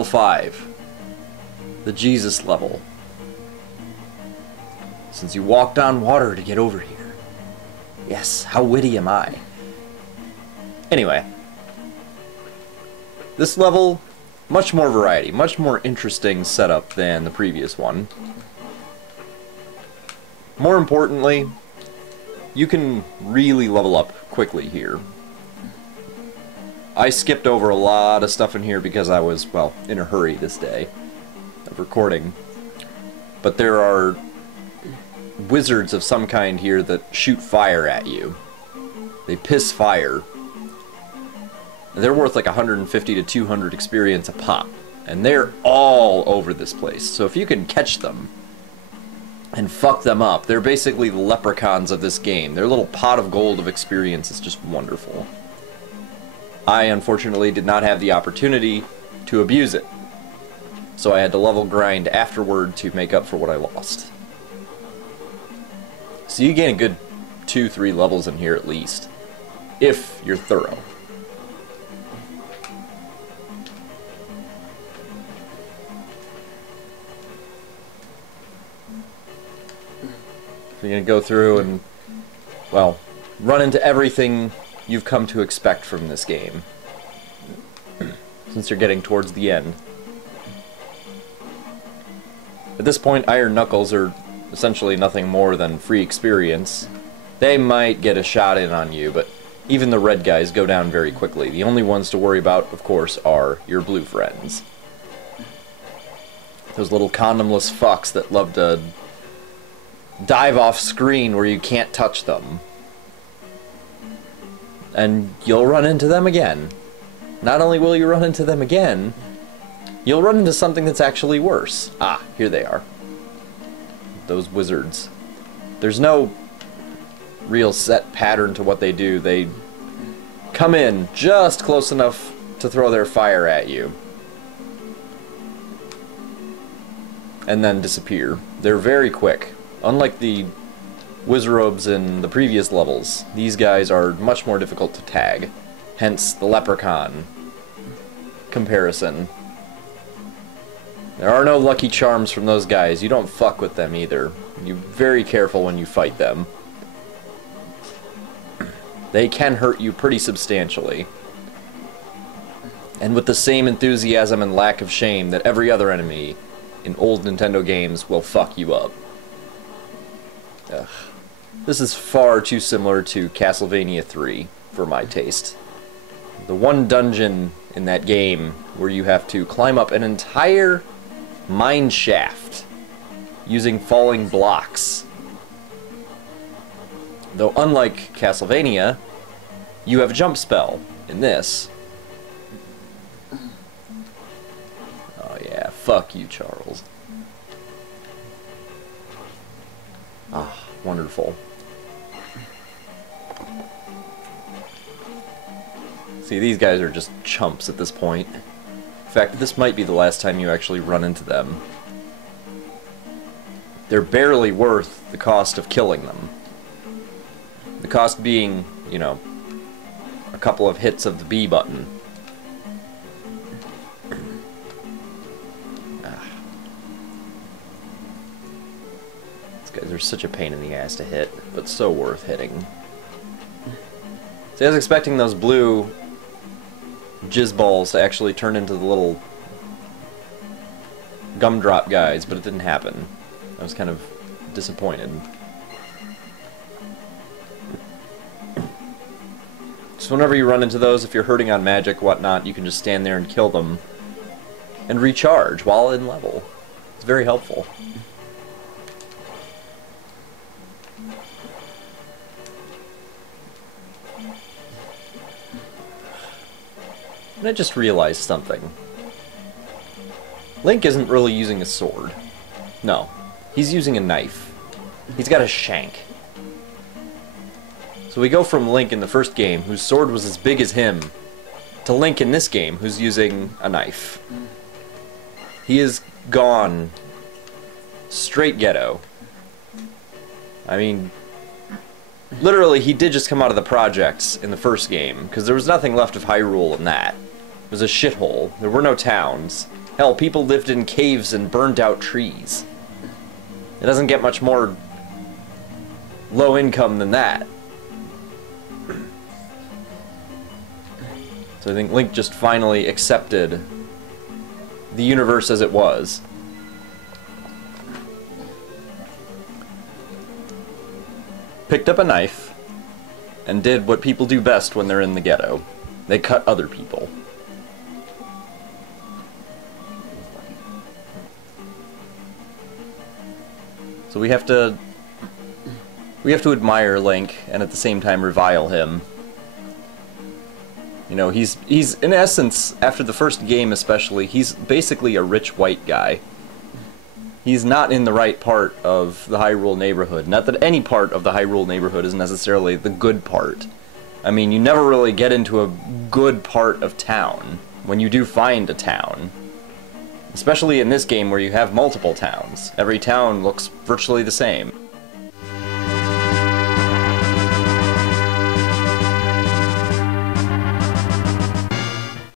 Level 5. The Jesus level. Since you walked on water to get over here. Yes, how witty am I? Anyway. This level, much more variety, much more interesting setup than the previous one. More importantly, you can really level up quickly here. I skipped over a lot of stuff in here because I was, well, in a hurry this day of recording. But there are wizards of some kind here that shoot fire at you. They piss fire. They're worth like 150 to 200 experience a pop. And they're all over this place. So if you can catch them and fuck them up, they're basically the leprechauns of this game. Their little pot of gold of experience is just wonderful. I unfortunately did not have the opportunity to abuse it. So I had to level grind afterward to make up for what I lost. So you gain a good 2-3 levels in here at least, if you're thorough. So you're going to go through and, well, run into everything you've come to expect from this game, since you're getting towards the end. At this point, Iron Knuckles are essentially nothing more than free experience. They might get a shot in on you, but even the red guys go down very quickly. The only ones to worry about, of course, are your blue friends. Those little condomless fucks that love to dive off screen where you can't touch them. And you'll run into them again. Not only will you run into them again, you'll run into something that's actually worse. Ah, here they are. Those wizards. There's no real set pattern to what they do. They come in just close enough to throw their fire at you, and then disappear. They're very quick. Unlike the wizarobes in the previous levels, these guys are much more difficult to tag. Hence the leprechaun comparison. There are no lucky charms from those guys. You don't fuck with them either. You're very careful when you fight them. They can hurt you pretty substantially. And with the same enthusiasm and lack of shame that every other enemy in old Nintendo games will fuck you up. Ugh. This is far too similar to Castlevania 3 for my taste. The one dungeon in that game where you have to climb up an entire mine shaft using falling blocks. Though unlike Castlevania, you have a jump spell in this. Oh yeah, fuck you, Charles. Ah, wonderful. See, these guys are just chumps at this point. In fact, this might be the last time you actually run into them. They're barely worth the cost of killing them. The cost being, you know, a couple of hits of the B button. These guys are such a pain in the ass to hit, but so worth hitting. See, I was expecting those blue jizz balls to actually turn into the little gumdrop guys, but it didn't happen. I was kind of disappointed. So whenever you run into those, if you're hurting on magic, whatnot, you can just stand there and kill them and recharge while in level. It's very helpful. And I just realized something. Link isn't really using a sword. No, he's using a knife. He's got a shank. So we go from Link in the first game, whose sword was as big as him, to Link in this game, who's using a knife. He is gone straight ghetto. I mean, literally, he did just come out of the projects in the first game, because there was nothing left of Hyrule in that. It was a shithole. There were no towns. Hell, people lived in caves and burned out trees. It doesn't get much more low income than that. So I think Link just finally accepted the universe as it was. Picked up a knife and did what people do best when they're in the ghetto. They cut other people. So we have to admire Link and at the same time revile him. You know, he's in essence, after the first game especially, he's basically a rich white guy. He's not in the right part of the Hyrule neighborhood. Not that any part of the Hyrule neighborhood is necessarily the good part. I mean, you never really get into a good part of town when you do find a town. Especially in this game where you have multiple towns. Every town looks virtually the same.